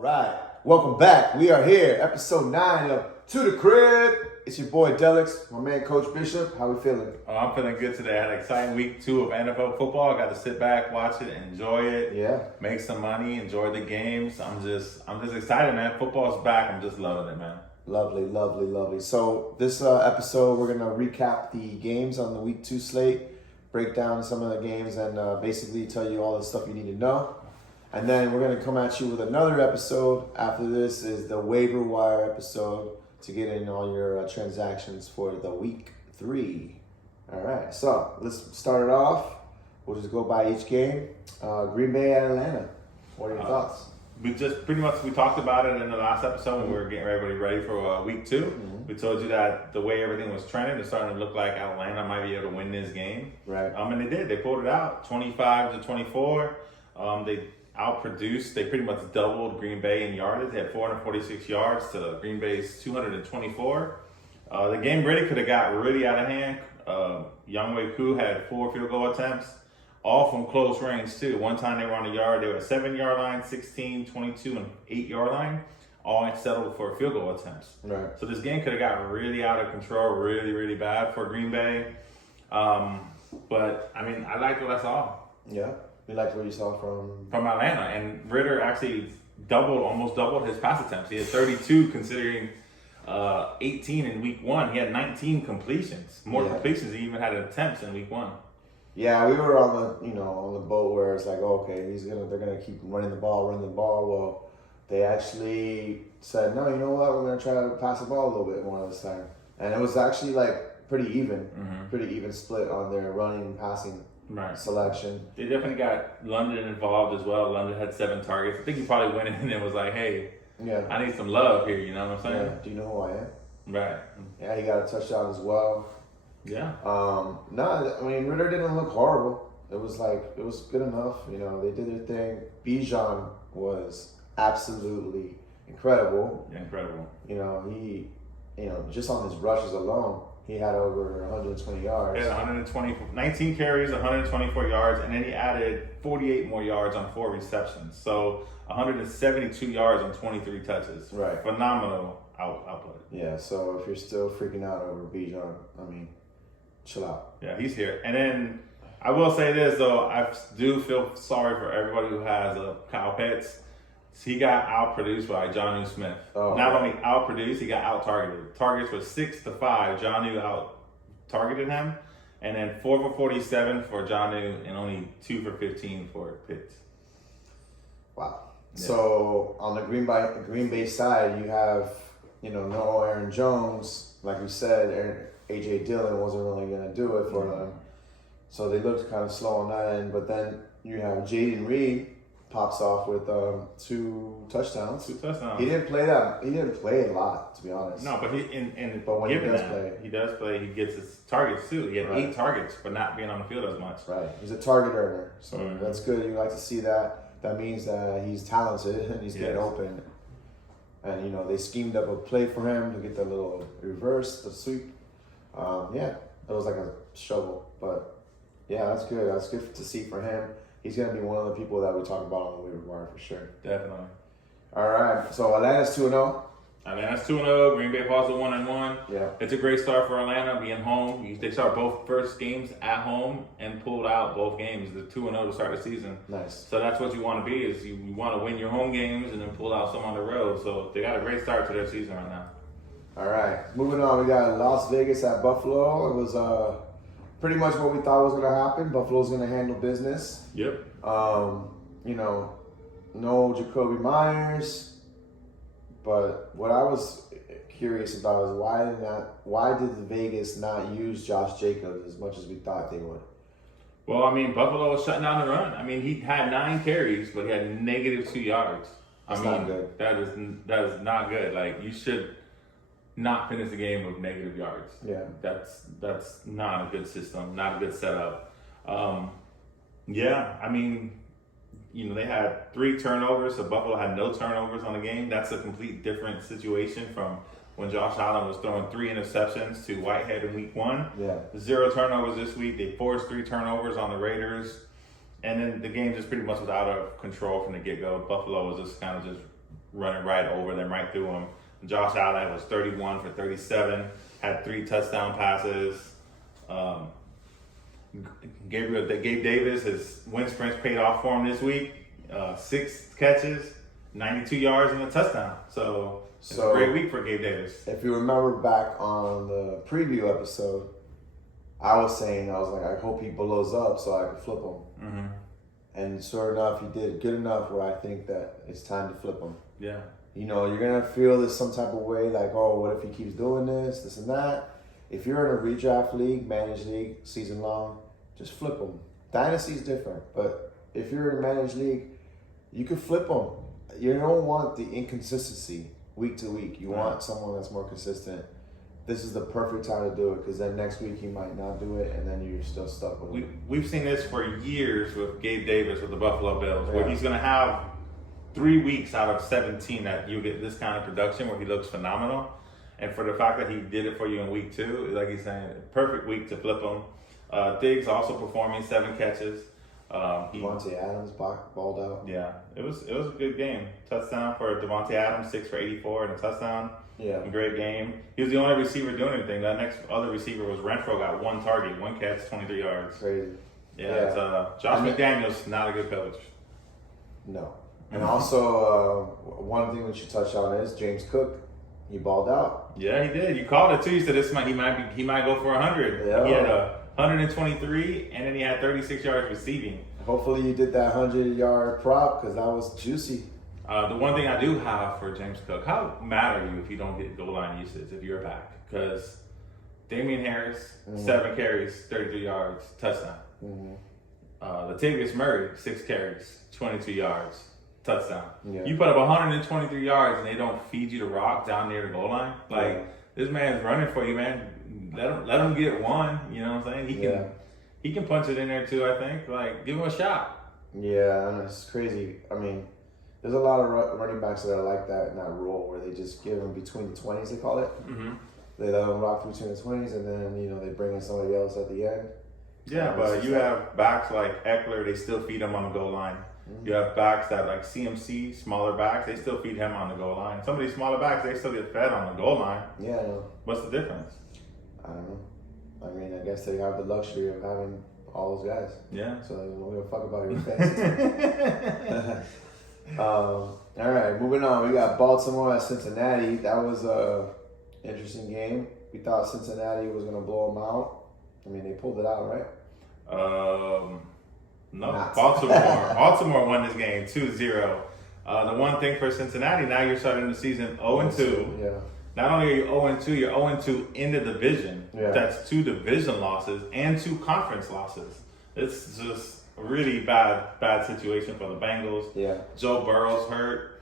Right. Welcome back. We are here, episode 9 of To the Crib. It's your boy Delix, my man Coach Bishop. How we feeling? Oh, I'm feeling good today. I had an exciting week 2 of NFL football. I got to sit back, watch it, enjoy it. Yeah. Make some money, enjoy the games. I'm just excited, man. Football's back. I'm just loving it, man. Lovely, lovely, lovely. So this episode, we're going to recap the games on the week 2 slate, break down some of the games, and basically tell you all the stuff you need to know. And then we're going to come at you with another episode. After this is the waiver wire episode to get in on your transactions for the week 3. All right, so let's start it off. We'll just go by each game. Green Bay and Atlanta. What are your thoughts? We talked about it in the last episode when we were getting everybody ready for week 2. Mm-hmm. We told you that the way everything was trending, it's starting to look like Atlanta might be able to win this game. Right. And they did. They pulled it out, 25-24. They outproduced. They pretty much doubled Green Bay in yardage. They had 446 yards to Green Bay's 224. The game really could have got really out of hand. Younghoe Koo had 4 field goal attempts, all from close range too. One time they were on the yard. They were at 7-yard line, 16, 22, and 8-yard line, all settled for field goal attempts. Right. So this game could have got really out of control, really, really bad for Green Bay. But I mean, I liked what I saw. Yeah. You liked what you saw from Atlanta, and Ritter actually almost doubled his pass attempts. He had 32, considering 18 in week 1. He had 19 completions, more completions. He even had attempts in week 1. Yeah, we were on the boat where it's like, okay, they're gonna keep running the ball. Well, they actually said, no, you know what, we're gonna try to pass the ball a little bit more this time, and it was actually like pretty even split on their running and passing. Right. Selection. They definitely got London involved as well. London had 7 targets. I think he probably went in and was like, hey, I need some love here, you know what I'm saying? Yeah. Do you know who I am? Right. Yeah, he got a touchdown as well. Yeah. No, I mean, Ritter didn't look horrible. It was good enough. You know, they did their thing. Bijan was absolutely incredible. Incredible. You know, he, just on his rushes alone, he had over 120 yards. He had 19 carries, 124 yards, and then he added 48 more yards on 4 receptions. So 172 yards on 23 touches. Right. Phenomenal output. Yeah, so if you're still freaking out over Bijan, I mean, chill out. Yeah, he's here. And then I will say this, though. I do feel sorry for everybody who has Kyle Pitts. He got outproduced by Jonnu Smith. Not only outproduced, he got out-targeted. Targets were 6-5. Jonnu out-targeted him. And then 4 for 47 for Jonnu and only 2 for 15 for Pitts. Wow. Yeah. So on the Green Bay side, you have, no Aaron Jones. Like we said, A.J. Dillon wasn't really going to do it for them. So they looked kind of slow on that end. But then you have Jaden Reed. Pops off with 2 touchdowns. 2 touchdowns. He didn't play a lot, to be honest. No, but when he does play, he gets his targets too. He had 8 targets for not being on the field as much. Right. He's a target earner, so that's good. You like to see that. That means that he's talented and he's getting open. And they schemed up a play for him to get the little reverse, the sweep. It was like a shovel, but yeah, that's good. That's good to see for him. He's going to be one of the people that we talk about on the waiver wire for sure. Definitely. All right. So Atlanta's 2-0. Atlanta's 2-0. Green Bay falls to 1-1. Yeah. It's a great start for Atlanta being home. They start both first games at home and pulled out both games. The 2-0 to start the season. Nice. So that's what you want to be. Is you want to win your home games and then pull out some on the road. So they got a great start to their season right now. All right. Moving on, we got Las Vegas at Buffalo. It was pretty much what we thought was going to happen. Buffalo's going to handle business. Yep. No Jacoby Myers. But what I was curious about is why did Vegas not use Josh Jacobs as much as we thought they would? Well, I mean, Buffalo was shutting down the run. I mean, he had 9 carries, but he had -2 yards. That's not good. That is not good. Like, you should not finish the game with negative yards. Yeah. That's not a good system, not a good setup. I mean, they had 3 turnovers, so Buffalo had no turnovers on the game. That's a complete different situation from when Josh Allen was throwing 3 interceptions to Whitehead in week 1. Yeah. 0 turnovers this week. They forced 3 turnovers on the Raiders. And then the game just pretty much was out of control from the get-go. Buffalo was just kind of just running right over them, right through them. Josh Allen was 31 for 37, had 3 touchdown passes. Gabe Davis, his wind sprints paid off for him this week. 6 catches, 92 yards, and a touchdown. So it's a great week for Gabe Davis. If you remember back on the preview episode, I was like, I hope he blows up so I can flip him. Mm-hmm. And sure enough, he did good enough where I think that it's time to flip him. Yeah. You know, you're going to feel this some type of way, like, oh, what if he keeps doing this and that? If you're in a redraft league, managed league, season long, just flip him. Dynasty's different, but if you're in a managed league, you can flip him. You don't want the inconsistency week to week. You want someone that's more consistent. This is the perfect time to do it because then next week he might not do it, and then you're still stuck with him. We've seen this for years with Gabe Davis with the Buffalo Bills, where he's going to have 3 weeks out of 17 that you get this kind of production where he looks phenomenal. And for the fact that he did it for you in week 2, like he's saying, perfect week to flip him. Diggs also performing 7 catches. Devontae Adams balled out. Yeah, it was a good game. Touchdown for Devontae Adams, 6 for 84 and a touchdown. Yeah, Great game. He was the only receiver doing anything. That next other receiver was Renfro, got 1 target, 1 catch, 23 yards. Crazy. Yeah. Josh McDaniels, not a good coach. No. And also, one thing we should touch on is James Cook. He balled out. Yeah, he did. You called it too. You said he might go for 100. Yeah. He had 123, and then he had 36 yards receiving. Hopefully you did that 100-yard prop because that was juicy. The one thing I do have for James Cook, how mad are you if you don't get goal line usage if you're back? Because Damian Harris, 7 carries, 33 yards, touchdown. Latavius Murray, 6 carries, 22 yards, touchdown. Yeah. You put up 123 yards and they don't feed you the rock down near the goal line. This man's running for you, man. Let him get one. You know what I'm saying? He can punch it in there too. I think. Give him a shot. Yeah, and it's crazy. I mean, there's a lot of running backs that are like that in that role where they just give them between the 20s. They call it. Mm-hmm. They let them rock between the 20s, and then they bring in somebody else at the end. Yeah, but you have backs like Eckler. They still feed him on the goal line. Mm-hmm. You have backs that like CMC, smaller backs. They still feed him on the goal line. Some of these smaller backs, they still get fed on the goal line. Yeah, I know. What's the difference? I don't know. I mean, I guess they have the luxury of having all those guys. Yeah. So they don't give a fuck about your fantasy. All right, moving on. We got Baltimore at Cincinnati. That was a interesting game. We thought Cincinnati was going to blow them out. I mean, they pulled it out, right? No. Not. Baltimore won this game 2-0. The one thing for Cincinnati, now you're starting the season 0-2. Yeah. Not only are you 0-2, you're 0-2 in the division. Yeah. That's 2 division losses and 2 conference losses. It's just a really bad situation for the Bengals. Yeah. Joe Burrow's hurt.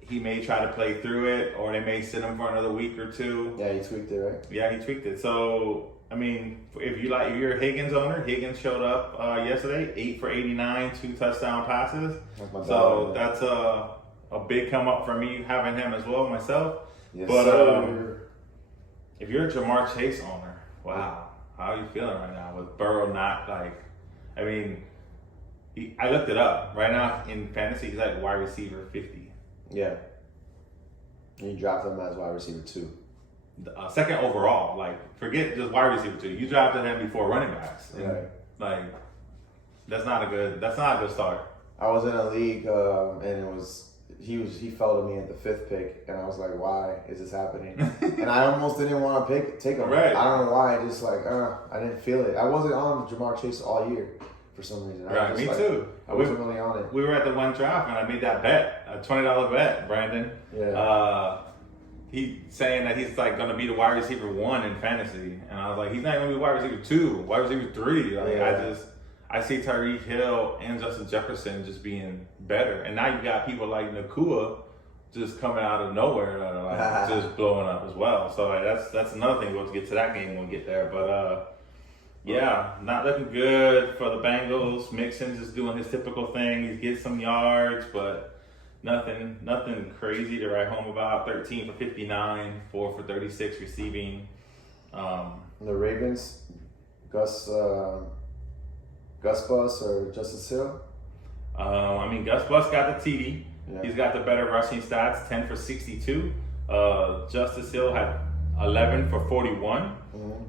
He may try to play through it, or they may sit him for another week or 2. Yeah, he tweaked it, right? Yeah, he tweaked it. So, I mean, if you're a Higgins owner, Higgins showed up yesterday, 8 for 89, 2 touchdown passes. That's my So dog, that's a big come up for me having him as well myself. Yes, But sir. if you're a Jamar Chase owner, wow, how are you feeling right now with Burrow not I mean, I looked it up. Right now in fantasy, he's like wide receiver 50. Yeah. And you drafted him as wide receiver 2. Second overall, forget just wide receiver 2. You drafted him before running backs. And, Right. That's not a good start. I was in a league, and it was he fell to me at the 5th pick, and I was like, why is this happening? And I almost didn't want to take him. Right. I don't know why. I just I didn't feel it. I wasn't on Jamar Chase all year for some reason. Right, me too. I wasn't really on it. We were at the one draft and I made that bet, a $20 bet, Brandon. Yeah. He saying that he's going to be the wide receiver 1 in fantasy, and I was like, he's not going to be wide receiver 2, wide receiver 3. I see Tyreek Hill and Justin Jefferson just being better, and now you got people like Nakua just coming out of nowhere that are just blowing up as well. So that's another thing. We'll get to that game when we get there, but yeah, not looking good for the Bengals. Mixon's just doing his typical thing. He's getting some yards, but nothing crazy to write home about. 13 for 59, 4 for 36 receiving. The Ravens, Gus Bus or Justice Hill? Gus Bus got the TD. Yeah. He's got the better rushing stats, 10 for 62. Justice Hill had 11 for 41,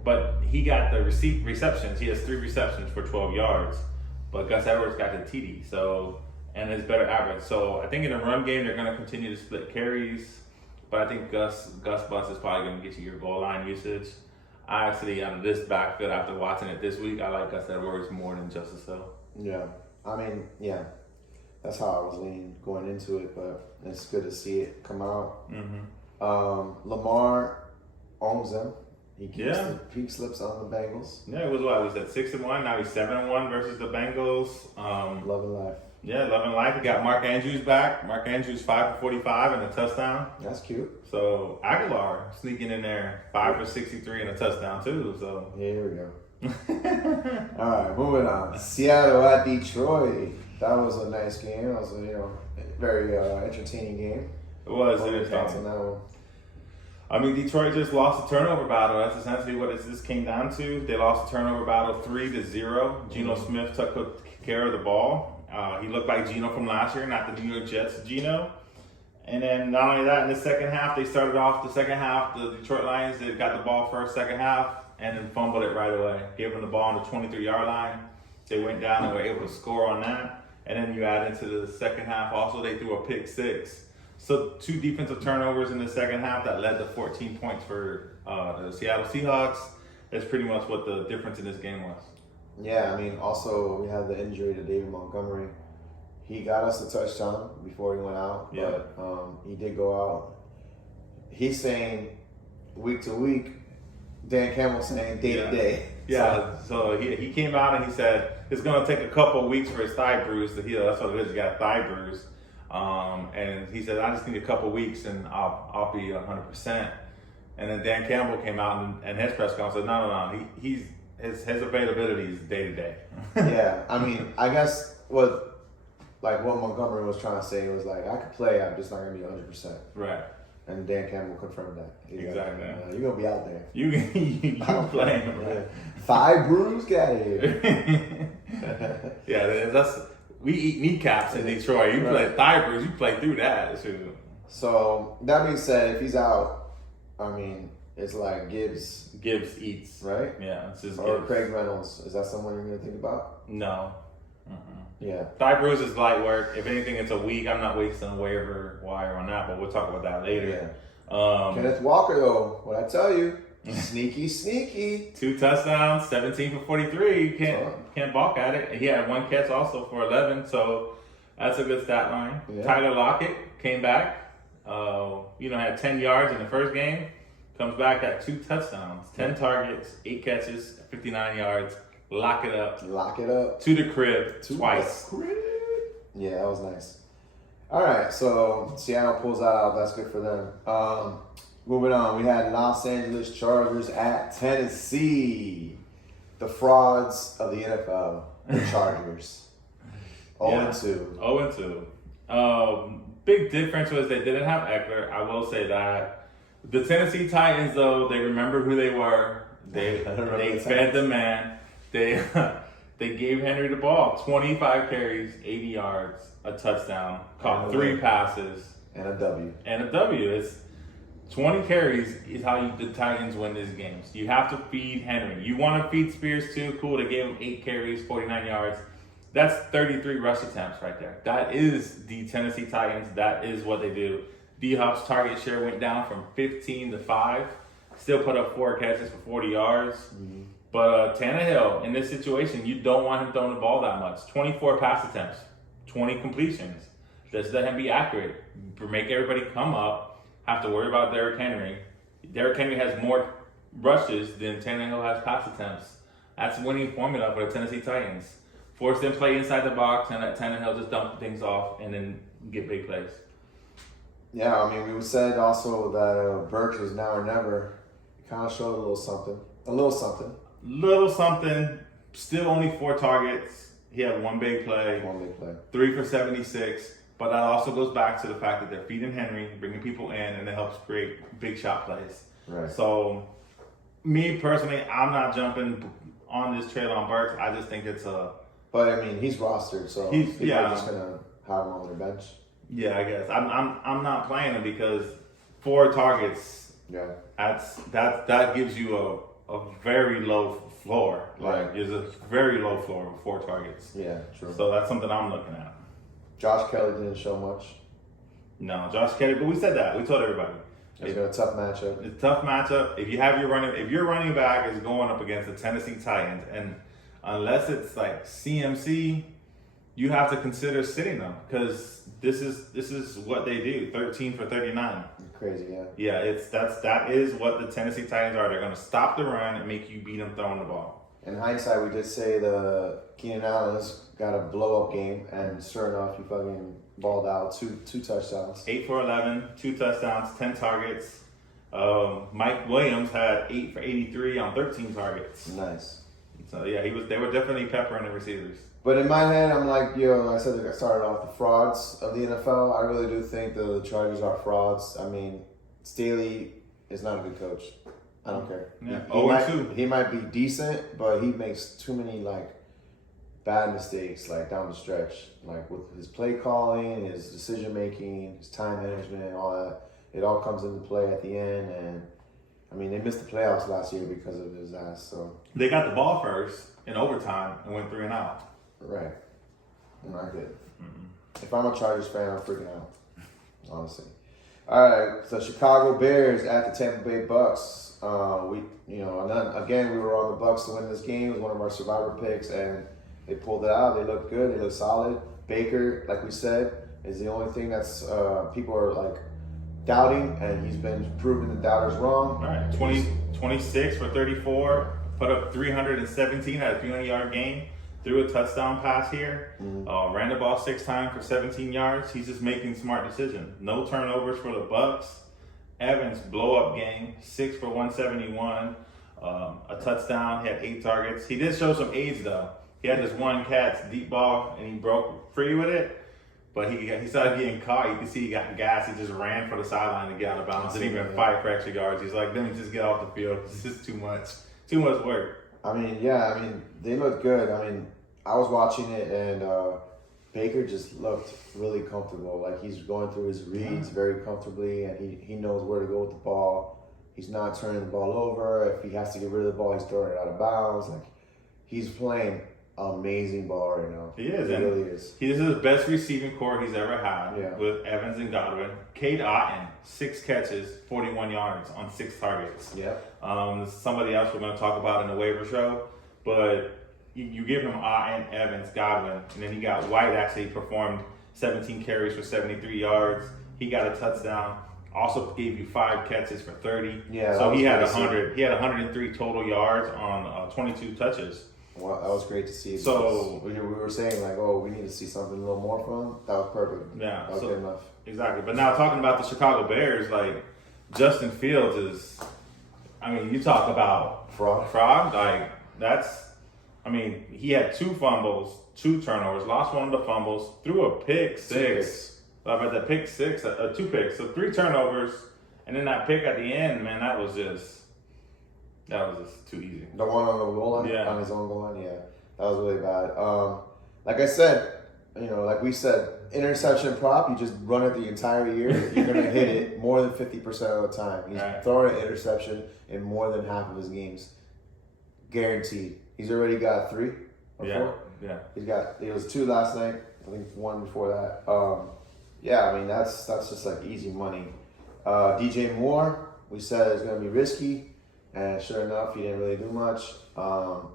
but he got the receptions. He has 3 receptions for 12 yards, but Gus Edwards got the TD, and his better average. So I think in the run game, they're going to continue to split carries, but I think Gus Bus is probably going to get you your goal line usage. I actually, out of this backfield, after watching it this week, I like Gus Edwards more than Justice Hill. Yeah. I mean, yeah. That's how I was leaning going into it, but it's good to see it come out. Lamar owns them. He keeps the peak slips on the Bengals. Yeah, it was what? Was that 6-1? Now he's 7-1 versus the Bengals. Love and life. Yeah, love and life. He got Mark Andrews back. Mark Andrews 5 for 45 and a touchdown. That's cute. So Aguilar sneaking in there, 5 for 63 and a touchdown too. So here we go. All right, moving on. Seattle at Detroit. That was a nice game. That was a very entertaining game. It was What are your thoughts entertaining. on that one? I mean, Detroit just lost a turnover battle. That's essentially what this came down to. They lost a turnover battle 3-0. Geno Smith took care of the ball. He looked like Geno from last year, not the New York Jets Geno. And then not only that, in the second half, they started off the second half. The Detroit Lions, they got the ball first, second half, and then fumbled it right away. Gave them the ball on the 23-yard line. They went down and were able to score on that. And then you add into the second half, also they threw a pick 6. So 2 defensive turnovers in the second half that led to 14 points for the Seattle Seahawks. That's pretty much what the difference in this game was. Yeah, I mean, also we had the injury to David Montgomery. He got us a touchdown before he went out, but he did go out. He's saying week to week. Dan Campbell saying day to day. Yeah, so he came out and he said it's going to take a couple of weeks for his thigh bruise to heal. That's what it is. He got a thigh bruise. And he said, I just need a couple of weeks and I'll be 100%. And then Dan Campbell came out and his press conference said, no. His availability is day to day. Yeah, I mean, I guess what Montgomery was trying to say was like, I could play, I'm just not going to be 100%. Right. And Dan Campbell confirmed that. Exactly. You're going to be out there. You playing, right? Thigh bruise, get out of here. Yeah, we eat kneecaps in Detroit. You play thigh bruise, you play through that. Too. So, that being said, if he's out, I mean, it's like Gibbs. Gibbs eats. Right? Yeah, it's just Or Gibbs. Craig Reynolds. Is that someone you're going to think about? No. Yeah. Thigh bruise is light work. If anything, it's a week. I'm not wasting a waiver wire on that, but we'll talk about that later. Yeah. Kenneth Walker, though, what I tell you, sneaky. 2 touchdowns, 17 for 43. You can't balk at it. He had 1 catch also for 11, so that's a good stat line. Yeah. Tyler Lockett came back. Had 10 yards in the first game. Comes back at 2 touchdowns, 10 targets, 8 catches, 59 yards. Lock it up. To the crib twice. Yeah, that was nice. All right, so Seattle pulls that out. That's good for them. Moving on, we had Los Angeles Chargers at Tennessee. The frauds of the NFL, the Chargers. 0-2. 0-2. Big difference was they didn't have Eckler. I will say that. The Tennessee Titans, though, they remembered who they were. They fed the man. They gave Henry the ball. 25 carries, 80 yards, a touchdown, caught 3 passes. And a W. It's 20 carries is how the Titans win these games. You have to feed Henry. You want to feed Spears too. Cool. They gave him 8 carries, 49 yards. That's 33 rush attempts right there. That is the Tennessee Titans. That is what they do. D-Hop's target share went down from 15 to 5. Still put up 4 catches for 40 yards. Mm-hmm. But Tannehill, in this situation, you don't want him throwing the ball that much. 24 pass attempts, 20 completions. Just let him be accurate. Make everybody come up. Have to worry about Derrick Henry. Derrick Henry has more rushes than Tannehill has pass attempts. That's a winning formula for the Tennessee Titans. Force them to play inside the box and let Tannehill just dump things off and then get big plays. Yeah, I mean, we said also that Burks was now or never. Kind of showed a little something. Little something. Still only 4 targets. He had 1 big play. 3 for 76. But that also goes back to the fact that they're feeding Henry, bringing people in, and it helps create big shot plays. Right. So, me personally, I'm not jumping on this trail on Burks. I just think it's a... But, I mean, he's rostered, so people are just going to have him on their bench. Yeah, I guess I'm not playing him because 4 targets. Yeah. That gives you a very low floor. Like Right. there's a very low floor with 4 targets. Yeah, true. So that's something I'm looking at. Josh Kelly didn't show much. No, Josh Kelly, but we said that. We told everybody. It's been a tough matchup. It's a tough matchup. If your running back is going up against the Tennessee Titans, and unless it's like CMC, you have to consider sitting them because this is what they do. 13 for 39. Crazy, yeah. Yeah, that is what the Tennessee Titans are. They're going to stop the run and make you beat them throwing the ball. In hindsight, we did say the Keenan Allen's got a blow up game, and sure enough, he fucking balled out two touchdowns. 8 for 11, 2 touchdowns, 10 targets. Mike Williams had 8 for 83 on 13 targets. Nice. So yeah, they were definitely peppering the receivers. But in my head, I'm like, I said that I started off the frauds of the NFL. I really do think the Chargers are frauds. I mean, Staley is not a good coach. I don't care. Yeah, he might be decent, but he makes too many like bad mistakes like down the stretch, like with his play calling, his decision making, his time management, all that. It all comes into play at the end, and I mean they missed the playoffs last year because of his ass. So they got the ball first in overtime and went 3 and out. Right. Not good. If I'm a Chargers fan, I'm freaking out. Honestly. All right. So Chicago Bears at the Tampa Bay Bucks. Again, we were on the Bucks to win this game. It was one of our survivor picks, and they pulled it out. They looked good. They looked solid. Baker, like we said, is the only thing that's people are like doubting, and he's been proving the doubters wrong. All right. 26 for 34. Put up 317 at a 300-yard game. Threw a touchdown pass here. Ran the ball 6 times for 17 yards. He's just making smart decisions. No turnovers for the Bucks. Evans, blow-up game, 6 for 171. A touchdown. He had 8 targets. He did show some age, though. He had this one catch, deep ball, and he broke free with it. But he started getting caught. You can see he got gas. He just ran for the sideline to get out of bounds. Didn't even fight for extra yards. He's like, let me just get off the field. It's just too much. Too much work. I mean, they look good. I mean, I was watching it, and Baker just looked really comfortable. Like, he's going through his reads very comfortably, and he knows where to go with the ball. He's not turning the ball over. If he has to get rid of the ball, he's throwing it out of bounds. Like, he's playing amazing ball right now. He is. He really is. This is the best receiving core he's ever had with Evans and Godwin. Cade Otton, 6 catches, 41 yards on 6 targets. Yeah. Somebody else we're going to talk about in the waiver show, but you give him Otton, Evans, Godwin, and then you got White actually performed 17 carries for 73 yards. He got a touchdown. Also gave you 5 catches for 30. Yeah. So he had 100. He had 103 total yards on 22 touches. Well, that was great to see. So we were saying like, we need to see something a little more from him. That was perfect. Yeah, that was good enough. Exactly. But now talking about the Chicago Bears, like Justin Fields is. I mean, you talk about fraud. Like he had 2 fumbles, 2 turnovers, lost one of the fumbles, threw a pick 6. But the pick 6, 2 picks, so 3 turnovers, and then that pick at the end, man, that was just too easy. The one on the goal line, on his own goal line, that was really bad. Like I said, like we said, interception prop, you just run it the entire year, you're gonna hit it more than 50% of the time. He's throwing an interception in more than half of his games, guaranteed. He's already got 3 or 4. Yeah. It was 2 last night. I think 1 before that. I mean that's just like easy money. DJ Moore, we said it's gonna be risky. And sure enough, he didn't really do much. Not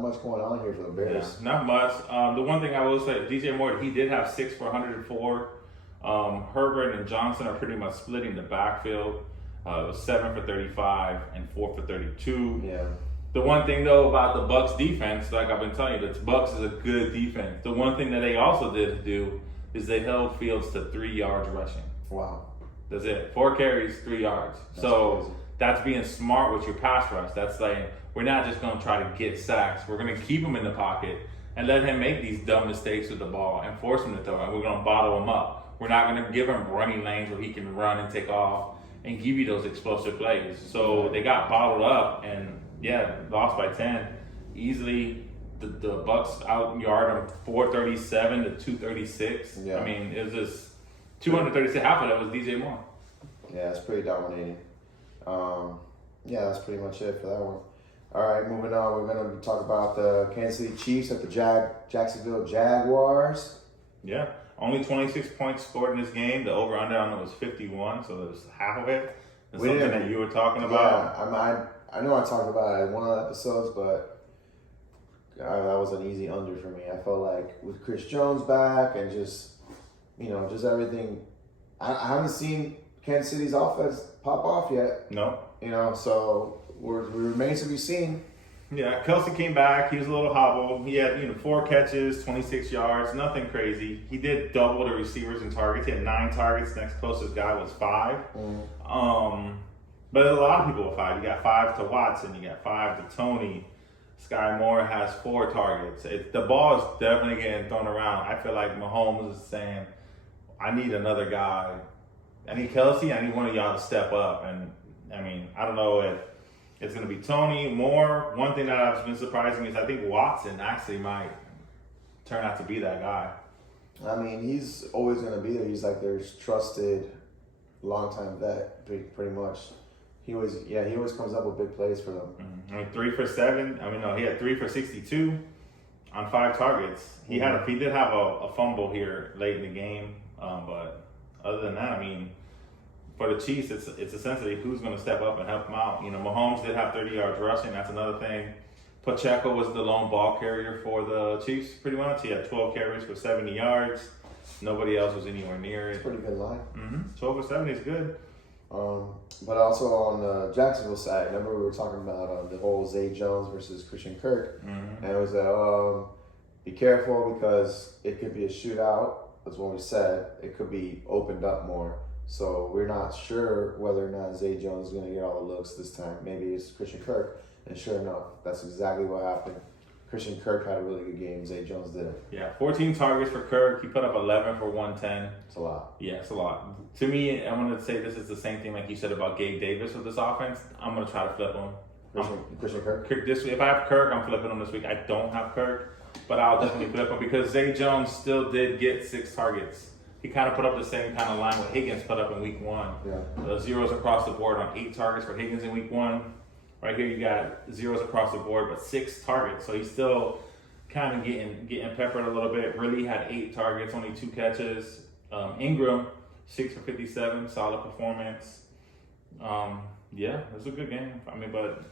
much going on here for the Bears. Yeah, not much. The one thing I will say, DJ Moore, he did have 6 for 104. Herbert and Johnson are pretty much splitting the backfield. It was 7 for 35 and 4 for 32. Yeah. The one thing though about the Bucks defense, like I've been telling you, the Bucks is a good defense. The one thing that they also did do is they held Fields to 3 yards rushing. Wow. That's it. 4 carries, 3 yards. That's crazy. That's being smart with your pass rush. That's like, we're not just going to try to get sacks. We're going to keep him in the pocket and let him make these dumb mistakes with the ball and force him to throw. And we're going to bottle him up. We're not going to give him running lanes where he can run and take off and give you those explosive plays. So they got bottled up and, lost by 10. Easily the Bucks out yard him 437 to 236. Yeah. I mean, it was just 236. Half of that was DJ Moore. Yeah, it's pretty dominating. Yeah, that's pretty much it for that one. All right, moving on. We're going to talk about the Kansas City Chiefs at the Jacksonville Jaguars. Yeah, only 26 points scored in this game. The over-under on it was 51, so it was half of it. It's something that you were talking about. Yeah, I know I talked about it in one of the episodes, but that was an easy under for me. I felt like with Chris Jones back and just everything, I haven't seen Kansas City's offense pop off yet. No. So we remains to be seen. Yeah, Kelsey came back. He was a little hobbled. He had 4 catches, 26 yards, nothing crazy. He did double the receivers in targets. He had 9 targets. Next closest guy was 5. But a lot of people with 5. You got 5 to Watson. You got 5 to Tony. Sky Moore has 4 targets. The ball is definitely getting thrown around. I feel like Mahomes is saying, I need another guy. I need Kelsey. I need one of y'all to step up. And I mean, I don't know if it's going to be Tony, Moore. One thing that has been surprising is I think Watson actually might turn out to be that guy. I mean, he's always going to be there. He's like their trusted, longtime vet, pretty much. He always comes up with big plays for them. I mean, 3 for 7. I mean, no, he had 3 for 62 on 5 targets. He did have a fumble here late in the game, but other than that, I mean, for the Chiefs, it's essentially who's going to step up and help them out. Mahomes did have 30 yards rushing. That's another thing. Pacheco was the lone ball carrier for the Chiefs, pretty much. He had 12 carries for 70 yards. Nobody else was anywhere near it. Pretty good line. 12 for 70 is good. But also on the Jacksonville side, remember we were talking about the whole Zay Jones versus Christian Kirk, and it was be careful because it could be a shootout. That's what we said. It could be opened up more. So we're not sure whether or not Zay Jones is going to get all the looks this time. Maybe it's Christian Kirk. And sure enough, that's exactly what happened. Christian Kirk had a really good game. Zay Jones didn't. Yeah, 14 targets for Kirk. He put up 11 for 110. It's a lot. Yeah, it's a lot. To me, I'm going to say this is the same thing like you said about Gabe Davis with this offense. I'm going to try to flip him. Christian Kirk? Kirk this week. If I have Kirk, I'm flipping him this week. I don't have Kirk, but I'll definitely flip him because Zay Jones still did get 6 targets. He kind of put up the same kind of line what Higgins put up in week 1. Yeah. Zeros across the board on 8 targets for Higgins in week 1. Right here, you got zeros across the board, but 6 targets. So he's still kind of getting peppered a little bit. Really had 8 targets, only 2 catches. Ingram, 6 for 57, solid performance. Yeah, it was a good game. I mean, but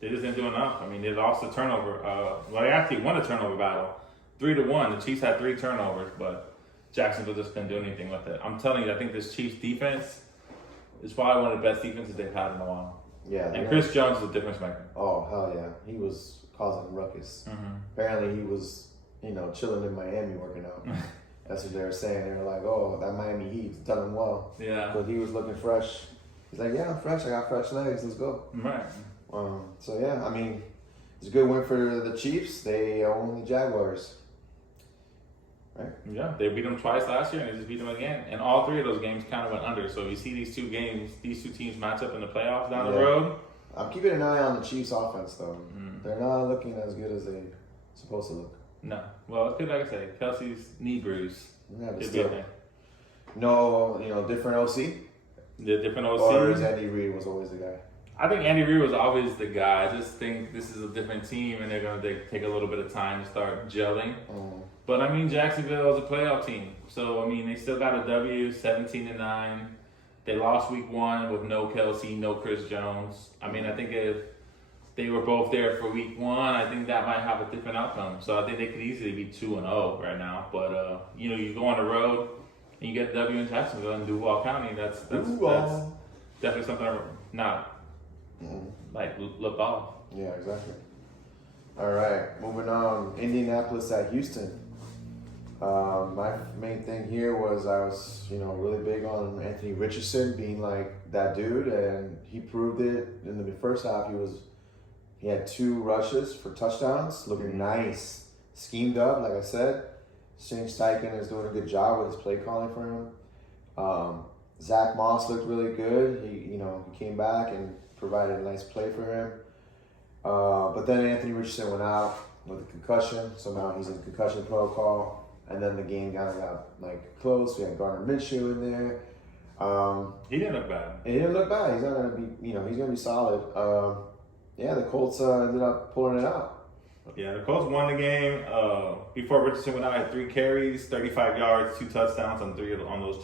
they just didn't do enough. I mean, they lost the turnover. They actually won a turnover battle, 3-1. The Chiefs had 3 turnovers, but Jacksonville just couldn't do anything with it. I'm telling you, I think this Chiefs defense is probably one of the best defenses they've had in a while. Yeah. And Chris Jones is a difference maker. Oh, hell yeah. He was causing ruckus. Apparently he was, chilling in Miami working out. That's what they were saying. They were like, oh, that Miami Heat's done him well. Yeah. Because he was looking fresh. He's like, yeah, I'm fresh. I got fresh legs. Let's go. Right. So, yeah, I mean, it's a good win for the Chiefs. They own the Jaguars. Right? Yeah, they beat them twice last year and they just beat them again. And all 3 of those games kind of went under. So you see these 2 teams match up in the playoffs down the road. I'm keeping an eye on the Chiefs offense though. They're not looking as good as they're supposed to look. No. Well, it's good, like I say, Kelsey's knee bruise. Yeah, but still. No, different OC? The different OC. Or is Andy Reid was always the guy? I think Andy Reid was always the guy. I just think this is a different team and they're going to take a little bit of time to start gelling. But I mean, Jacksonville is a playoff team. So, I mean, they still got a W, 17-9. They lost week 1 with no Kelsey, no Chris Jones. I mean, I think if they were both there for week 1, I think that might have a different outcome. So I think they could easily be 2-0 right now. But, you go on the road and you get the W in Jacksonville and Duval County. That's definitely something to not look off. Yeah, exactly. All right, moving on. Indianapolis at Houston. My main thing here was I was, really big on Anthony Richardson being like that dude, and he proved it in the first half. He had 2 rushes for touchdowns, looking nice, schemed up, like I said. Shane Steichen is doing a good job with his play calling for him. Zach Moss looked really good. He came back and provided a nice play for him. But then Anthony Richardson went out. with a concussion, so now he's in concussion protocol. And then the game kind of got like close. We had Gardner Minshew in there. He didn't look bad. He didn't look bad. He's not gonna be, he's gonna be solid. Yeah, the Colts ended up pulling it out. Yeah, the Colts won the game. Before Richardson went out, had 3 carries, 35 yards, 2 touchdowns on those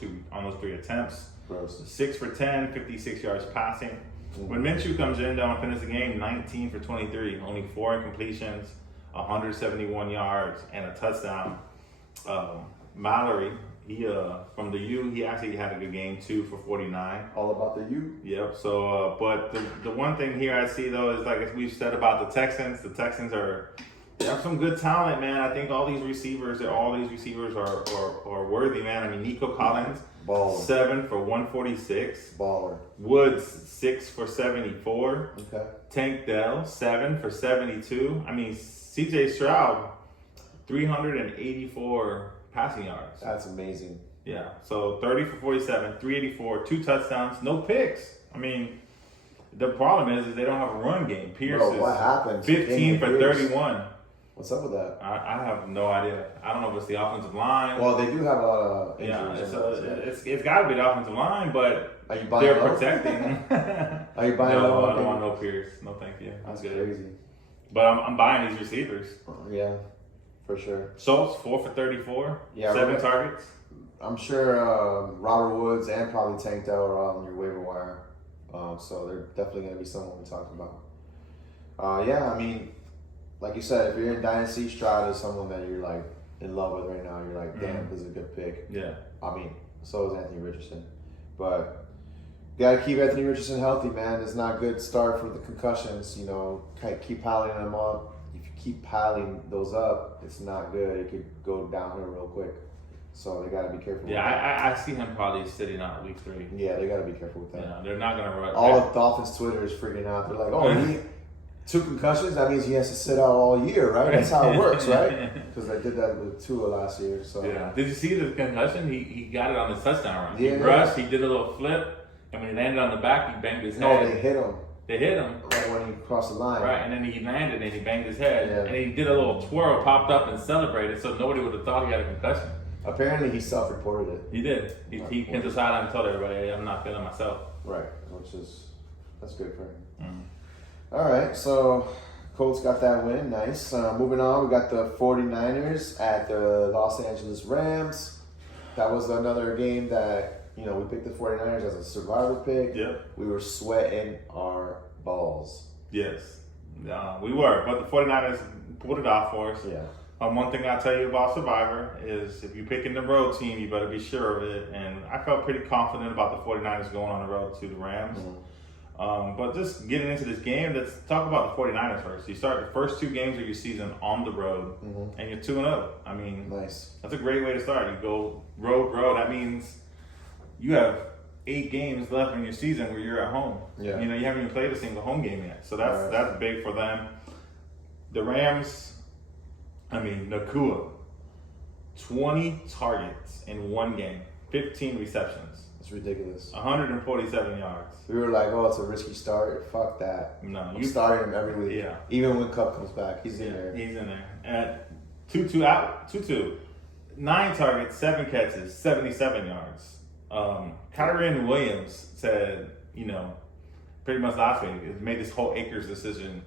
three attempts. Gross. 6 for 10, 56 yards passing. When Minshew comes in, down and finish the game, 19 for 23, only 4 incompletions, 171 yards, and a touchdown. Mallory, he from the U, he actually had a good game too for 49. All about the U. Yep. So, but the one thing here I see though is like we've said about the Texans. The Texans they have some good talent, man. I think all these receivers are worthy, man. I mean, Nico Collins, Baller. 7 for 146. Baller. Woods, 6 for 74. Okay. Tank Dell, 7 for 72. I mean, CJ Stroud, 384 passing yards. That's amazing. Yeah, so 30 for 47, 384, 2 touchdowns, no picks. I mean, the problem is they don't have a run game. Pierce Bro, is what happened? 15 for Pierce. 31. What's up with that? I have no idea. I don't know if it's the offensive line. Well, they do have a lot of yeah, injuries. it's got to be the offensive line, but Are you buying they're low? protecting. Are you buying No, low? I don't want no Pierce. No, thank you. That's good. crazy. But I'm buying these receivers. Yeah, for sure. Schultz, 4 for 34, Yeah, 7 right. targets. I'm sure Robert Woods and probably Tank Dell are on your waiver wire. So they're definitely going to be someone we talked about. Yeah, I mean, like you said, if you're in Dynasty, Stroud is someone that you're like in love with right now. You're like, damn, this is a good pick. Yeah. I mean, so is Anthony Richardson. But you got to keep Anthony Richardson healthy, man. It's not a good start for the concussions. Keep piling them up. If you keep piling those up, it's not good. It could go downhill real quick. So they got to be careful. Yeah, with that. I see him probably sitting out week 3. Yeah, they got to be careful with that. Yeah, they're not going to run. All of Dolphins Twitter is freaking out. They're like, oh, he 2 concussions? That means he has to sit out all year, right? That's how it works, right? Because they did that with Tua last year. So Yeah. Did you see the concussion? He got it on his touchdown run. Yeah. He rushed, he did a little flip, and when he landed on the back, he banged his No, head. they hit him They hit him. right when he crossed the line. Right, and then he landed and he banged his head. Yeah. And he did a little twirl, popped up and celebrated, so nobody would have thought he had a concussion. Apparently, he self-reported it. He did. He came to the sideline and told everybody, hey, I'm not feeling myself. Right, that's good for him. Mm-hmm. All right, so Colts got that win. Nice. Moving on, we got the 49ers at the Los Angeles Rams. That was another game that, we picked the 49ers as a survivor pick. Yep. We were sweating our balls. Yes. We were, but the 49ers pulled it off for us. Yeah. One thing I'll tell you about Survivor is if you're picking the road team, you better be sure of it. And I felt pretty confident about the 49ers going on the road to the Rams. Mm-hmm. But just getting into this game, let's talk about the 49ers first. You start the first 2 games of your season on the road, and you're 2-0. I mean, Nice. that's a great way to start. You go road. That means you have 8 games left in your season where you're at home. Yeah. You haven't even played a single home game yet. So that's Right. that's big for them. The Rams, Nakua, 20 targets in 1 game, 15 receptions, It's ridiculous. 147 yards. We were like, oh, it's a risky start. Fuck that. No, I'm starting him every week. Yeah. Even when Cup comes back, he's in there. He's in there. At 2-2, 9 targets, 7 catches, 77 yards. Kyren Williams said, pretty much last week, it made this whole Akers decision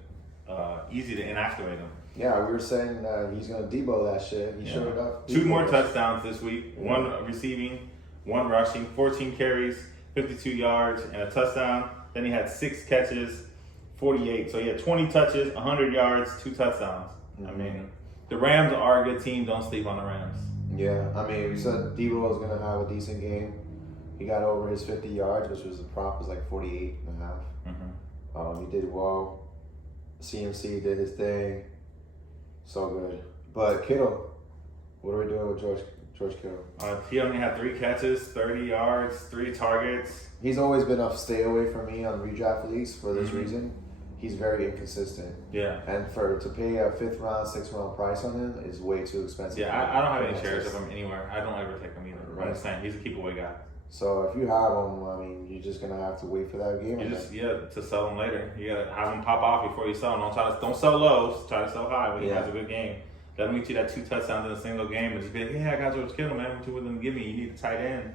easy to inactivate him. Yeah, we were saying he's going to Debo that shit. He showed up. 2 more touchdowns this week, 1 receiving, 1 rushing, 14 carries, 52 yards, and a touchdown. Then he had 6 catches, 48. So he had 20 touches, 100 yards, 2 touchdowns. Mm-hmm. The Rams are a good team. Don't sleep on the Rams. Yeah, we said Debo was going to have a decent game. He got over his 50 yards, which was the prop was like 48 and a half. Mm-hmm. He did well. CMC did his thing. So good. But Kittle, what are we doing with George Kittle? He only had 3 catches, 30 yards, 3 targets. He's always been a stay away from me on redraft leagues for this reason. He's very inconsistent. Yeah. And to pay a 5th round, 6th round price on him is way too expensive. Yeah, I don't have any shares of him anywhere. I don't ever take him either. Right. I'm just saying, he's a keep away guy. So if you have him, I mean, you're just gonna have to wait for that game. You just to sell them later. You gotta have them pop off before you sell them. Don't sell low. Try to sell high when he has a good game. Let me get you that 2 touchdowns in a single game and just be like, yeah, I got George Kittle, man. What you willing to give me? You need a tight end.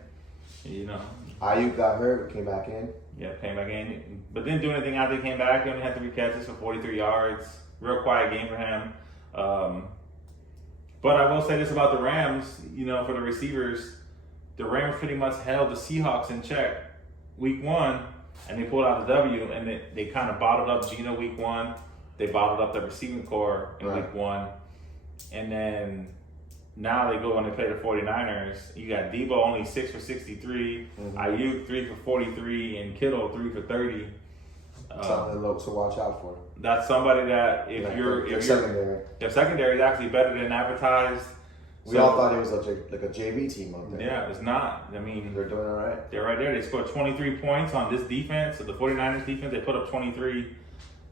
You know. Ayuk got hurt, but came back in. Yeah, came back in, but didn't do anything after he came back. He only had 3 catches for 43 yards. Real quiet game for him. But I will say this about the Rams, you know, for the receivers, the Rams pretty much held the Seahawks in check week 1, and they pulled out the W, and they kind of bottled up Geno week 1. They bottled up the receiving core in week 1. And then now they go and they play the 49ers. You got Debo only 6 for 63, Ayuk 3 for 43, and Kittle 3 for 30. Something to watch out for. That's somebody that if their secondary is actually better than advertised. We all thought it was like a JV team out there. Yeah, it's not. I mean, they're doing all right. They're right there. They scored 23 points on this defense. So the 49ers defense, they put up 23.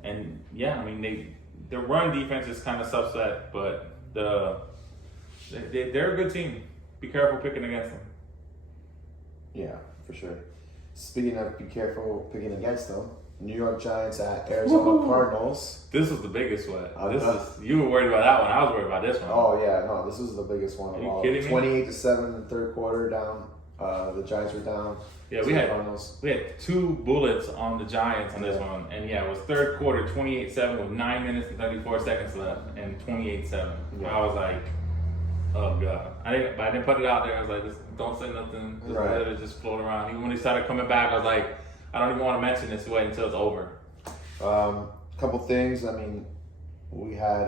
And yeah, I mean, their run defense is kind of suspect, but they're a good team. Be careful picking against them. Yeah, for sure. Speaking of be careful picking against them, New York Giants at Arizona Cardinals. This was the biggest one. You were worried about that one. I was worried about this one. Oh yeah, no, this was the biggest one of all. 28-7 in the third quarter down. The Giants were down. Yeah, we had 2 bullets on the Giants on this one, and yeah, it was third quarter, 28-7 with 9 minutes and 34 seconds left, and 28-7. Yeah. I was like, oh god. I didn't put it out there. I was like, don't say nothing. Just let it just float around. Even when they started coming back, I was like, I don't even want to mention this. Wait until it's over. Couple things. I mean, we had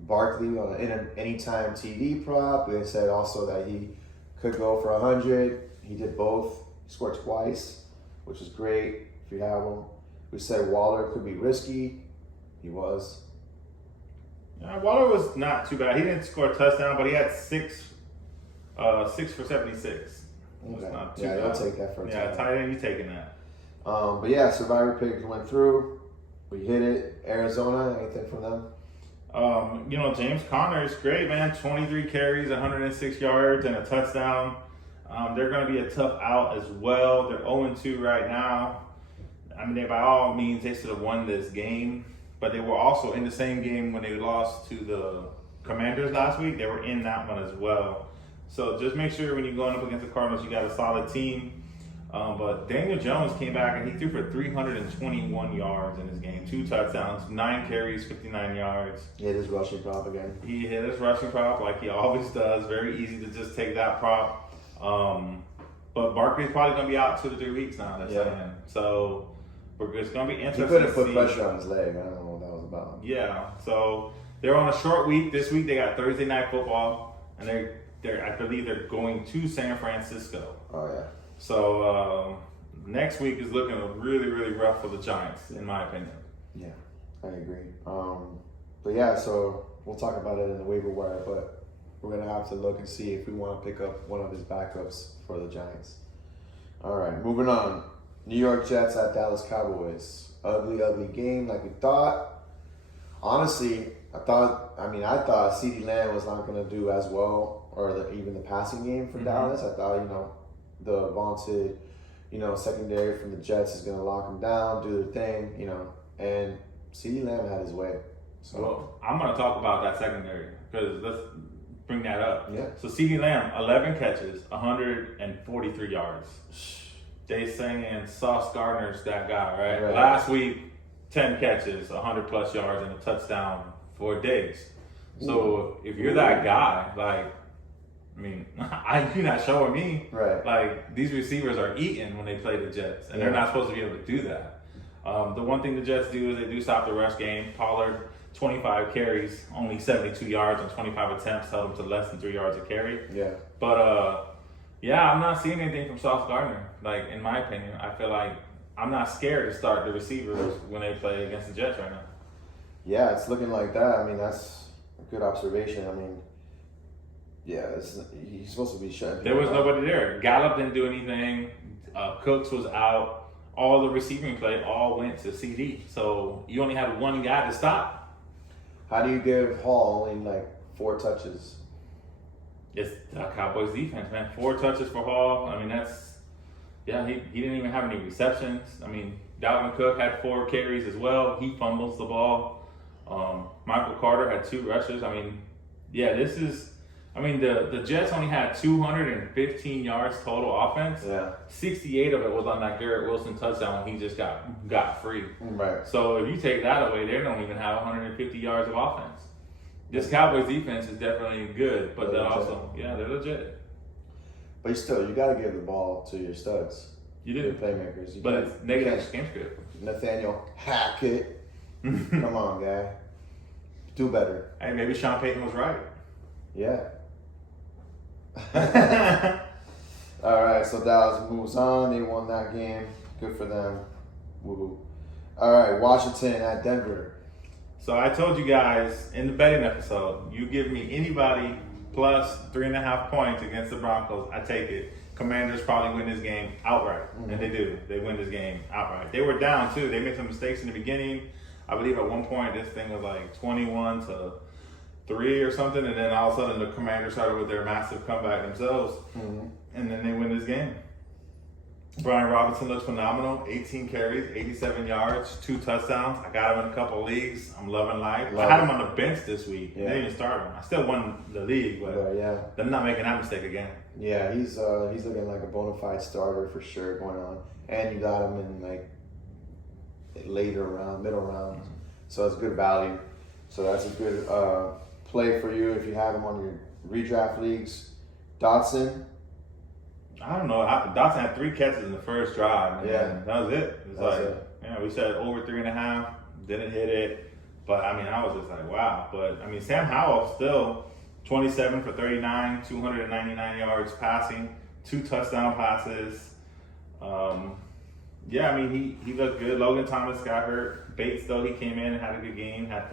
Barkley on an anytime TD prop. They said also that he could go for 100. He did both. He scored twice, which is great if you have him. We said Waller could be risky. He was. Yeah, Waller was not too bad. He didn't score a touchdown, but he had 6 for 76. Okay. Yeah, you'll take that for a tight end. You taking that? But yeah, Survivor picks went through. We hit it. Arizona, anything from them? You know, James Conner is great, man. 23 carries, 106 yards, and a touchdown. They're going to be a tough out as well. They're 0-2 right now. I mean, by all means, they should have won this game, but they were also in the same game when they lost to the Commanders last week. They were in that one as well. So just make sure when you're going up against the Cardinals, you got a solid team. But Daniel Jones came back and he threw for 321 yards in his game, 2 touchdowns, 9 carries, 59 yards. He hit his rushing prop again. He hit his rushing prop like he always does. Very easy to just take that prop. But Barkley's probably going to be out 2 to 3 weeks now. That's saying. So it's going to be interesting. He couldn't put pressure on his leg. I don't know what that was about. Yeah. So they're on a short week. This week they got Thursday Night Football, and I believe they're going to San Francisco. Oh yeah. So next week is looking really, really rough for the Giants, in my opinion. Yeah, I agree. But yeah, so we'll talk about it in the waiver wire, but we're gonna have to look and see if we want to pick up one of his backups for the Giants. All right, moving on. New York Jets at Dallas Cowboys. Ugly game like we thought. Honestly, I thought CeeDee Lamb was not going to do as well, or even the passing game for Dallas. I thought, the vaunted, secondary from the Jets is going to lock them down, do their thing, and CeeDee Lamb had his way. So well, I'm going to talk about that secondary because let's bring that up. Yeah. So CeeDee Lamb, 11 catches, 143 yards. They saying Sauce Gardner's that guy, right? Last week, 10 catches, 100 plus yards, and a touchdown for Diggs. So if you're that guy, you're not showing me. Right. Like, these receivers are eating when they play the Jets, and they're not supposed to be able to do that. The one thing the Jets do is they do stop the rush game. Pollard, 25 carries, only 72 yards on 25 attempts, held him to less than 3 yards a carry. Yeah. But, I'm not seeing anything from Sauce Gardner. Like, in my opinion, I feel like I'm not scared to start the receivers when they play against the Jets right now. Yeah, it's looking like that. I mean, that's a good observation. I mean, he's supposed to be shut. There was nobody there. Gallup didn't do anything. Cooks was out. All the receiving play all went to CD. So you only had one guy to stop. How do you give Hall only 4 touches? it's the Cowboys defense, man. 4 touches for Hall. I mean, he didn't even have any receptions. I mean, Dalvin Cook had 4 carries as well. He fumbles the ball. Michael Carter had 2 rushes. I mean, the Jets only had 215 yards total offense. Yeah. 68 of it was on that Garrett Wilson touchdown when he just got free. Right. So if you take that away, they don't even have 150 yards of offense. This Cowboys defense is definitely good, but they're they're legit. But you got to give the ball to your studs. You do. Your playmakers. But it's negative game script. Nathaniel Hackett. Come on, guy. Do better. Hey, maybe Sean Payton was right. Yeah. All right, so Dallas moves on. They won that game. Good for them. Woohoo. All right, Washington at Denver. So I told you guys in the betting episode, you give me anybody plus 3.5 points against the Broncos, I take it. Commanders probably win this game outright, and they do. They win this game outright. They were down too. They made some mistakes in the beginning. I believe at one point this thing was like 21-3 or something, and then all of a sudden the Commanders started with their massive comeback themselves, and then they win this game. Brian Robinson looks phenomenal. 18 carries, 87 yards, 2 touchdowns. I got him in a couple of leagues. I'm loving life. I had him on the bench this week. Yeah. They didn't even start him. I still won the league, but they're not making that mistake again. Yeah, he's looking like a bona fide starter for sure going on. And you got him in like later round, middle round. So it's good value. So that's a good play for you if you have him on your redraft leagues. Dotson. I don't know. Dotson had 3 catches in the first drive. And Yeah. that was it. It was we said over 3.5, didn't hit it. But I mean, I was just like, wow. But I mean, Sam Howell still 27 for 39, 299 yards passing, 2 touchdown passes. I mean, he looked good. Logan Thomas got hurt. Bates, though, he came in and had a good game. Had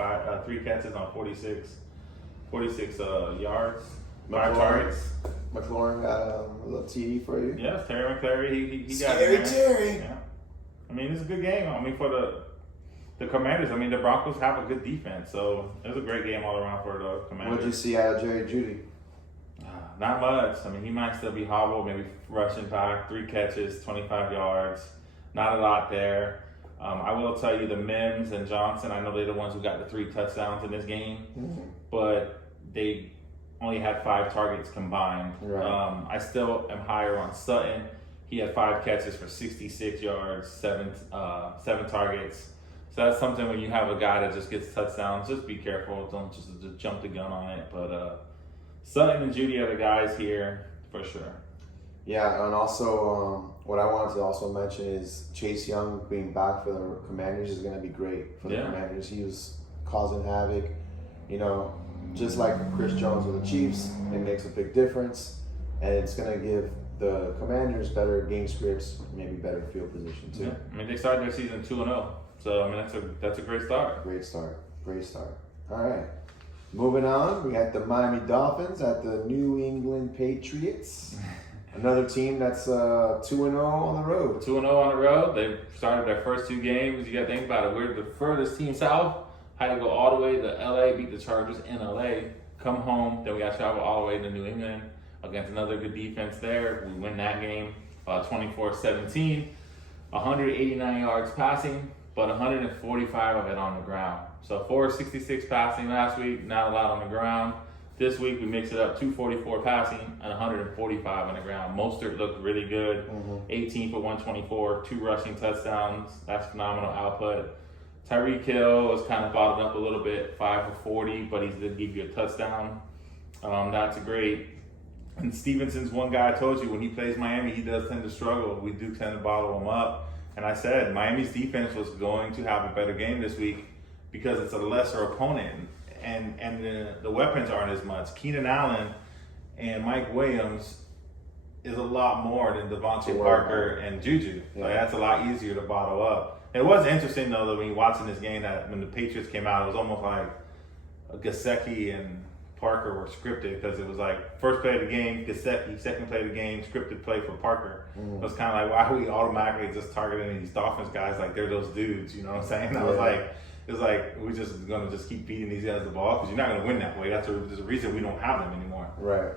3 catches on 46 yards, 5 targets. McLaurin got a little TD for you. Yeah, Terry McClary. He got Scary it. Terry. Yeah. I mean, it's a good game. I mean, for the Commanders, I mean, the Broncos have a good defense, so it was a great game all around for the Commanders. What did you see out of Jerry Jeudy? Not much. I mean, he might still be hobbled, maybe rushing back, 3 catches, 25 yards. Not a lot there. I will tell you the Mims and Johnson, I know they're the ones who got the 3 touchdowns in this game, but they only had 5 targets combined. Right. I still am higher on Sutton. He had 5 catches for 66 yards, 7 targets. So that's something when you have a guy that just gets touchdowns, just be careful. Don't just jump the gun on it. But Sutton and Jeudy are the guys here for sure. Yeah, and also what I wanted to also mention is Chase Young being back for the Commanders is going to be great for the Commanders. He was causing havoc, just like Chris Jones with the Chiefs. It makes a big difference, and it's going to give the Commanders better game scripts, maybe better field position too. Yeah. I mean, they started their season 2-0, so I mean that's a great start. Great start. All right. Moving on, we got the Miami Dolphins at the New England Patriots. Another team that's 2-0 on the road. 2-0 on the road. They started their first 2 games. You got to think about it. We're the furthest team south. Had to go all the way to LA, beat the Chargers in LA, come home. Then we got to travel all the way to New England against another good defense there. We win that game 24-17. 189 yards passing, but 145 of it on the ground. So 466 passing last week, not a lot on the ground. This week we mix it up, 244 passing and 145 on the ground. Mostert looked really good, 18 for 124, 2 rushing touchdowns. That's phenomenal output. Tyreek Hill was kind of bottled up a little bit, 5 for 40, but he did give you a touchdown. That's great. And Stevenson's one guy I told you, when he plays Miami, he does tend to struggle. We do tend to bottle him up. And I said Miami's defense was going to have a better game this week because it's a lesser opponent. And the weapons aren't as much. Keenan Allen and Mike Williams is a lot more than Devontae Parker and Juju. Like, that's a lot easier to bottle up. It was interesting, though, that when you're watching this game, that when the Patriots came out, it was almost like Gesicki and Parker were scripted, because it was like first play of the game, Gesicki, second play of the game, scripted play for Parker. It was kind of like, why are we automatically just targeting these Dolphins guys like they're those dudes, you know what I'm saying? It was like, we're just going to just keep feeding these guys the ball because you're not going to win that way. There's a reason we don't have them anymore. Right.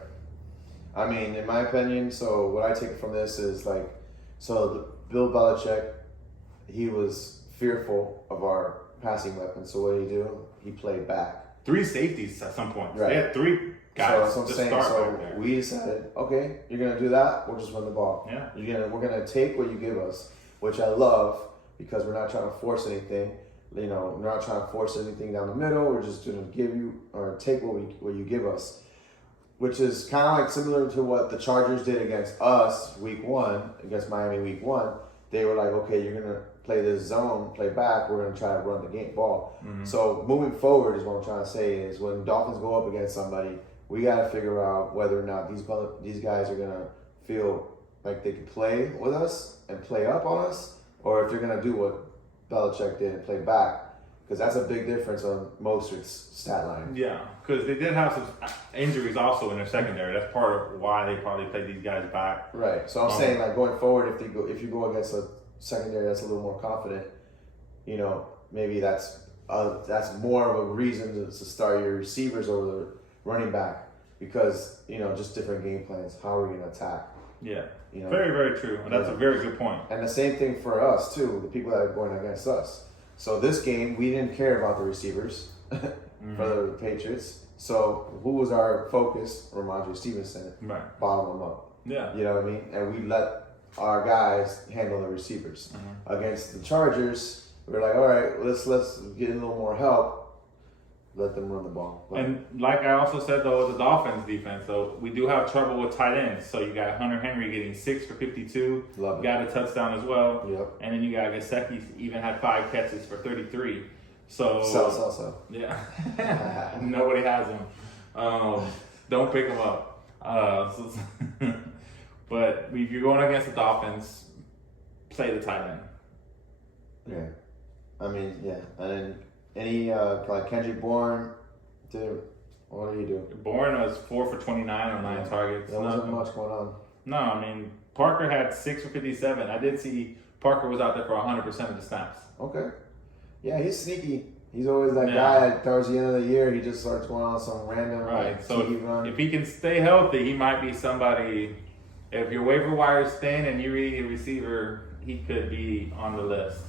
I mean, in my opinion, so what I take from this is like, Bill Belichick, he was fearful of our passing weapon. So what did he do? He played back. 3 safeties at some point. Right. They had 3 guys So to that's what I'm saying. start So back there. we decided, okay, you're gonna do that. We'll just run the ball. Yeah. We're gonna take what you give us, which I love because we're not trying to force anything. You know, we're not trying to force anything down the middle. We're just gonna give you or take what you give us, which is kind of like similar to what the Chargers did against us week 1 against Miami week 1. They were like, okay, you're gonna play this zone, play back. We're gonna try to run the ball. Mm-hmm. So moving forward is what I'm trying to say is when Dolphins go up against somebody, we got to figure out whether or not these guys are gonna feel like they can play with us and play up on us, or if they're gonna do what Belichick did and play back, because that's a big difference on Mostert's stat line. Yeah, because they did have some injuries also in their secondary. That's part of why they probably played these guys back. Right. So I'm saying like going forward, if you go against a secondary that's a little more confident, you know, maybe that's more of a reason to start your receivers over the running back, because you know just different game plans. How are we going to attack? Yeah, You know, very, very true. And that's a very good point. and the same thing for us too. The people that are going against us. So this game, we didn't care about the receivers for the Patriots. So who was our focus? Ramondre Stevenson. Right. Bottom them up. Yeah. You know what I mean? And we let our guys handle the receivers. Against the Chargers, we were like, all right, let's get a little more help. Let them run the ball. But And like I also said though, the Dolphins defense, though, we do have trouble with tight ends. So you got Hunter Henry getting 6 for 52, Love it. got a touchdown as well. Yep. And then you got Gesicki even had 5 catches for 33. So So. yeah, nobody has him. Don't pick him up. But if you're going against the Dolphins, play the tight end. Yeah. I mean, yeah. And then any like Kendrick Bourne, dude, what do you do? Bourne was 4 for 29 on 9 targets. There wasn't much going on. No, I mean, Parker had 6 for 57. I did see Parker was out there for 100% of the snaps. Okay. Yeah, he's sneaky. He's always that Yeah. guy that towards the end of the year, he just starts going on some random Right. So TV run. if he can stay healthy, he might be somebody. If your waiver wire is thin and you really need a receiver, he could be on the list.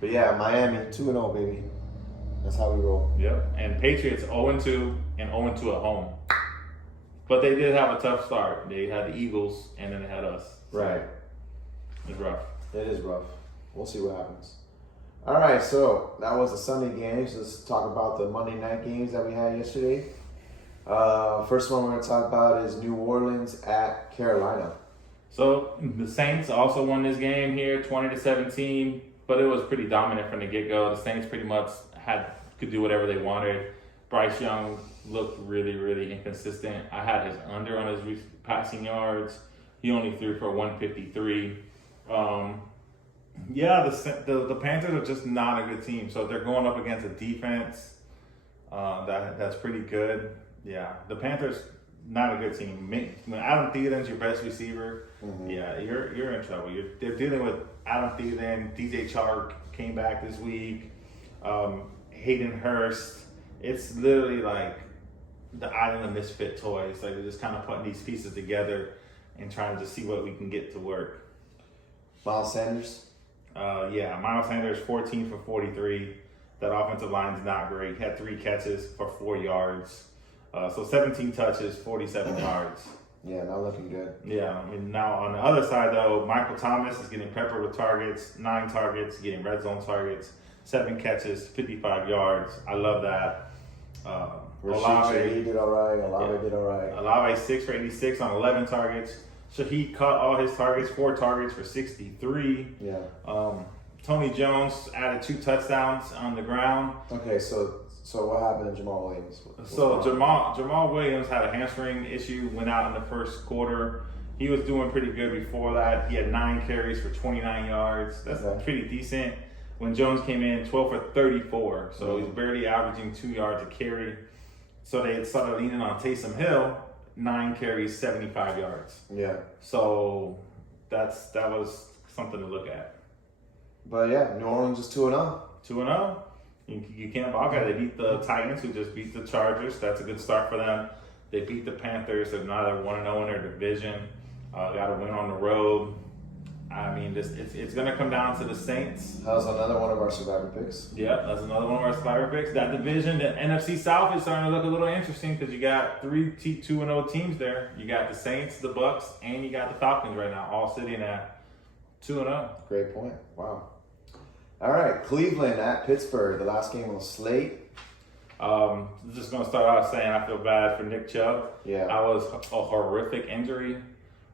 But yeah, Miami 2-0, baby. That's how we roll. Yep. And Patriots 0-2 and 0-2 at home. But they did have a tough start. They had the Eagles and then they had us. So Right. It's rough. It is rough. We'll see what happens. All right, so that was the Sunday games. Let's talk about the Monday night games that we had yesterday. First one we're going to talk about is New Orleans at Carolina. So the Saints also won this game here, 20-17, but it was pretty dominant from the get-go. The Saints pretty much could do whatever they wanted. Bryce Young looked really, really inconsistent. I had his under on his passing yards. He only threw for 153. Yeah, the Panthers are just not a good team. So they're going up against a defense that's pretty good. Yeah, the Panthers not a good team. When Adam Thielen's your best receiver, yeah, you're in trouble. They're dealing with Adam Thielen. DJ Chark came back this week. Hayden Hurst. It's literally like the island of misfit toys. Like they're just kind of putting these pieces together and trying to see what we can get to work. Miles Sanders. Yeah, Miles Sanders 14 for 43. That offensive line's not great. Had 3 catches for 4 yards. So 17 touches, 47 yards. Yeah, not looking good. Yeah, I mean, now on the other side, though, Michael Thomas is getting peppered with targets, 9 targets, getting red zone targets, 7 catches, 55 yards. I love that. Olave did all right. Olave did all right. Olave 6 for 86 on 11 targets. So he caught all his targets, 4 targets for 63. Yeah. Tony Jones added 2 touchdowns on the ground. Okay, so what happened to Jamal Williams? So Jamal Williams had a hamstring issue, went out in the first quarter. He was doing pretty good before that. He had 9 carries for 29 yards. That's pretty decent. When Jones came in, 12 for 34. So he's barely averaging 2 yards a carry. So they started leaning on Taysom Hill, 9 carries, 75 yards. Yeah. So that was something to look at. But yeah, New Orleans is 2-0. 2-0. You can't balk at it. They beat the Titans, who just beat the Chargers. That's a good start for them. They beat the Panthers. They're now they're 1-0 in their division. Got a win on the road. I mean, it's going to come down to the Saints. How's another one of our survivor picks? Yeah, that's another one of our survivor picks. That division, the NFC South, is starting to look a little interesting because you got 3 2-0 teams there. You got the Saints, the Bucks, and you got the Falcons right now, all sitting at 2-0. Great point. Wow. All right, Cleveland at Pittsburgh, the last game on the slate. Just going to start out saying I feel bad for Nick Chubb. Yeah. That was a horrific injury.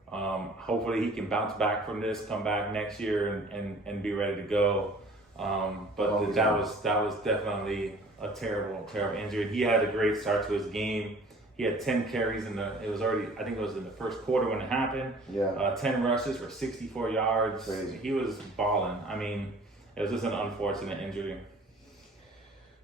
Hopefully he can bounce back from this, come back next year and be ready to go. But that was definitely a terrible injury. He had a great start to his game. He had 10 carries I think it was in the first quarter when it happened. Yeah. 10 rushes for 64 yards. Crazy. He was balling. I mean, it was just an unfortunate injury.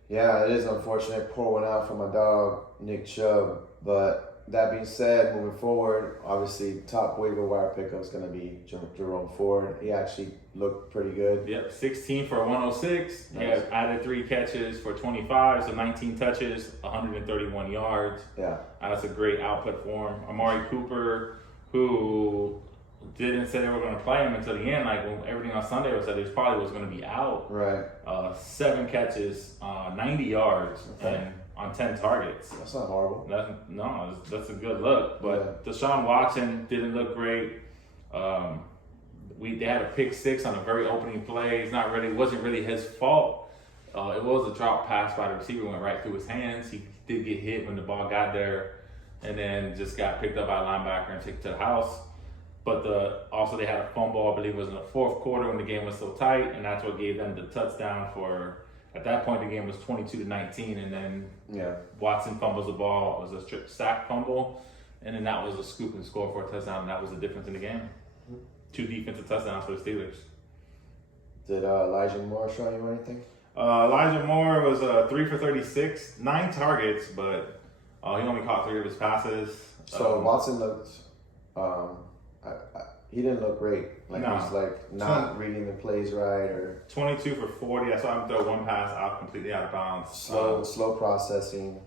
Yeah, it is unfortunate. Pour one out for my dog, Nick Chubb. But that being said, moving forward, obviously top waiver wire pickup is going to be Jerome Ford. He actually looked pretty good. Yep, 16 for 106. Nice. He had added 3 catches for 25, so 19 touches, 131 yards. Yeah. That's a great output for him. Amari Cooper, who didn't say they were going to play him until the end. Like when everything on Sunday was that he probably was going to be out. Right. 7 catches, 90 yards, Okay. and on 10 targets. That's not horrible. That's a good look. But Deshaun Watson didn't look great. They had a pick 6 on a very opening play. It wasn't really his fault. It was a drop pass by the receiver, went right through his hands. He did get hit when the ball got there, and then just got picked up by a linebacker and taken to the house. But also they had a fumble, I believe it was in the fourth quarter when the game was so tight, and that's what gave them the touchdown for. At that point, the game was 22-19, and then Watson fumbles the ball. It was a sack fumble, and then that was a scoop and score for a touchdown, and that was the difference in the game. 2 defensive touchdowns for the Steelers. Did Elijah Moore show you anything? Elijah Moore was 3 for 36, 9 targets, but he only caught 3 of his passes. So Watson looked, he didn't look great. Like No. he was like not reading the plays right or 22 for 40. I saw him throw 1 pass out completely out of bounds. slow processing.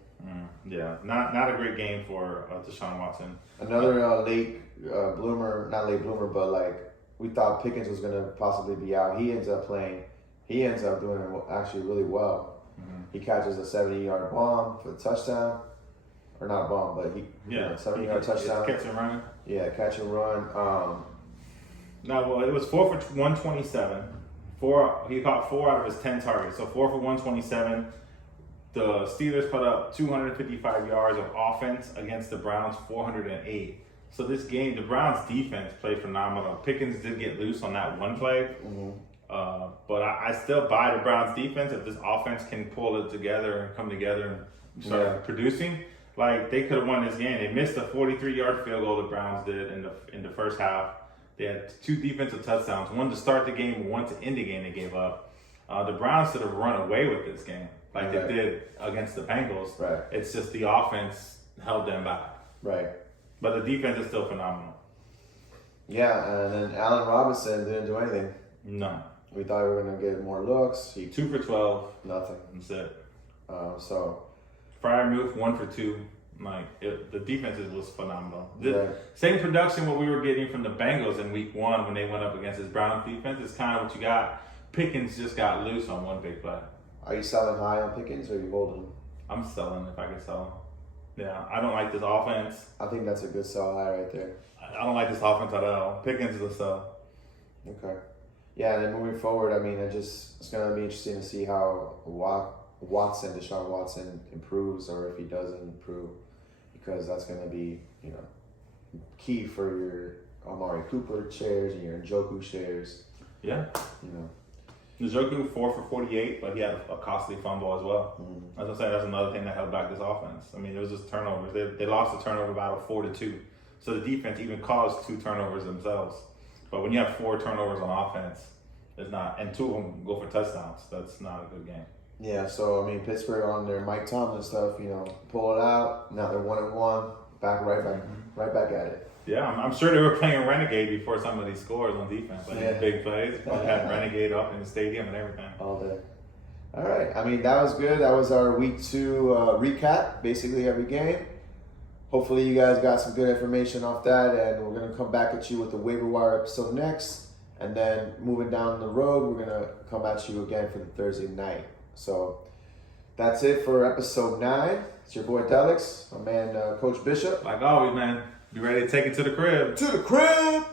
Yeah, not a great game for Deshaun Watson. Another late bloomer, not late bloomer, but like we thought Pickens was going to possibly be out. He ends up playing. He ends up doing actually really well. He catches a 70-yard bomb for the touchdown. Or not a bomb, but 70-yard touchdown. Catch and run. Yeah, catch and run. It was 4 for 127. He caught 4 out of his 10 targets, so 4 for 127. The Steelers put up 255 yards of offense against the Browns 408. So this game, the Browns defense played phenomenal. Pickens did get loose on that one play, but I still buy the Browns defense. If this offense can pull it together and come together and start producing, like they could have won this game. They missed a 43-yard field goal the Browns did in the first half. They had 2 defensive touchdowns, one to start the game, one to end the game they gave up. The Browns should have run away with this game like they did against the Bengals. Right. It's just the offense held them back. Right. But the defense is still phenomenal. Yeah, and then Allen Robinson didn't do anything. No. We thought we were going to get more looks. 2 for 12. Nothing. That's it. So Freiermuth 1 for 2. The defense was phenomenal. Right. Same production what we were getting from the Bengals in week 1 when they went up against this Browns defense is kind of what you got. Pickens just got loose on one big play. Are you selling high on Pickens or are you holding him? I'm selling if I can sell him. Yeah, I don't like this offense. I think that's a good sell high right there. I don't like this offense at all. Pickens is a sell. Okay. Yeah, and then moving forward, I mean, it's going to be interesting to see how Deshaun Watson improves or if he doesn't improve, because that's going to be, key for your Amari Cooper shares and your Njoku shares. Yeah. Njoku 4 for 48, but he had a costly fumble as well. As I said, that's another thing that held back this offense. I mean, it was just turnovers. They lost the turnover battle 4-2. So the defense even caused 2 turnovers themselves. But when you have 4 turnovers on offense, it's not, and 2 of them go for touchdowns. That's not a good game. Yeah, so I mean, Pittsburgh on their Mike Tomlin stuff, pull it out. Now they're 1-1, right back at it. Yeah, I'm sure they were playing Renegade before some of these scores on defense, like big plays. But they had Renegade up in the stadium and everything. All day. All right. I mean, that was good. That was our week 2 recap. Basically every game. hopefully you guys got some good information off that, and we're gonna come back at you with the waiver wire episode next, and then moving down the road, we're gonna come at you again for the Thursday night. So that's it for episode 9. It's your boy Delix, my man Coach Bishop. Like always, man, be ready to take it to the crib. To the crib.